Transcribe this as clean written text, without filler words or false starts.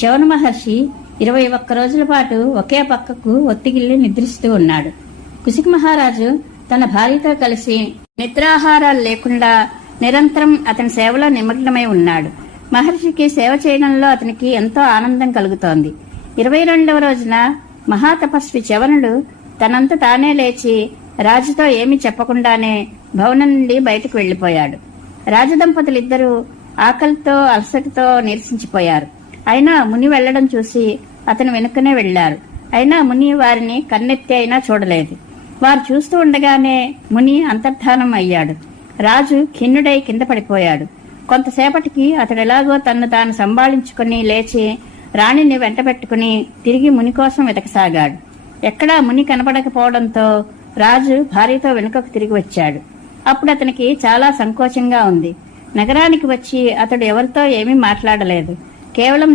చవన మహర్షి 21 రోజుల పాటు ఒకే పక్కకు ఒత్తిగిల్లి నిద్రిస్తూ ఉన్నాడు. కుశిక మహారాజు తన భార్యతో కలిసి నిద్రాహారాలు లేకుండా నిరంతరం అతని సేవలో నిమగ్నమై ఉన్నాడు. మహర్షికి సేవ చేయడంలో అతనికి ఎంతో ఆనందం కలుగుతోంది. 22వ రోజున మహాతపస్వి చవనుడు తనంత తానే లేచి రాజుతో ఏమీ చెప్పకుండానే భవనం నుండి బయటకు వెళ్లిపోయాడు. రాజదంపతులిద్దరూ ఆకలితో అలసటతో నీరసించిపోయారు. అయినా ముని వెళ్లడం చూసి అతను వెనుకనే వెళ్లారు. అయినా ముని వారిని కన్నెత్తి అయినా చూడలేదు. వారు చూస్తూ ఉండగానే ముని అంతర్ధానం అయ్యాడు. రాజు ఖిన్నుడై కింద పడిపోయాడు. కొంతసేపటికి అతడెలాగో తన్ను తాను సంభాళించుకుని లేచి రాణిని వెంటబెట్టుకుని తిరిగి ముని కోసం వెతకసాగాడు. ఎక్కడా ముని కనపడకపోవడంతో రాజు భార్యతో వెనుకకు తిరిగి వచ్చాడు. అప్పుడు అతనికి చాలా సంకోచంగా ఉంది. నగరానికి వచ్చి అతడు ఎవరితో ఏమీ మాట్లాడలేదు. కేవలం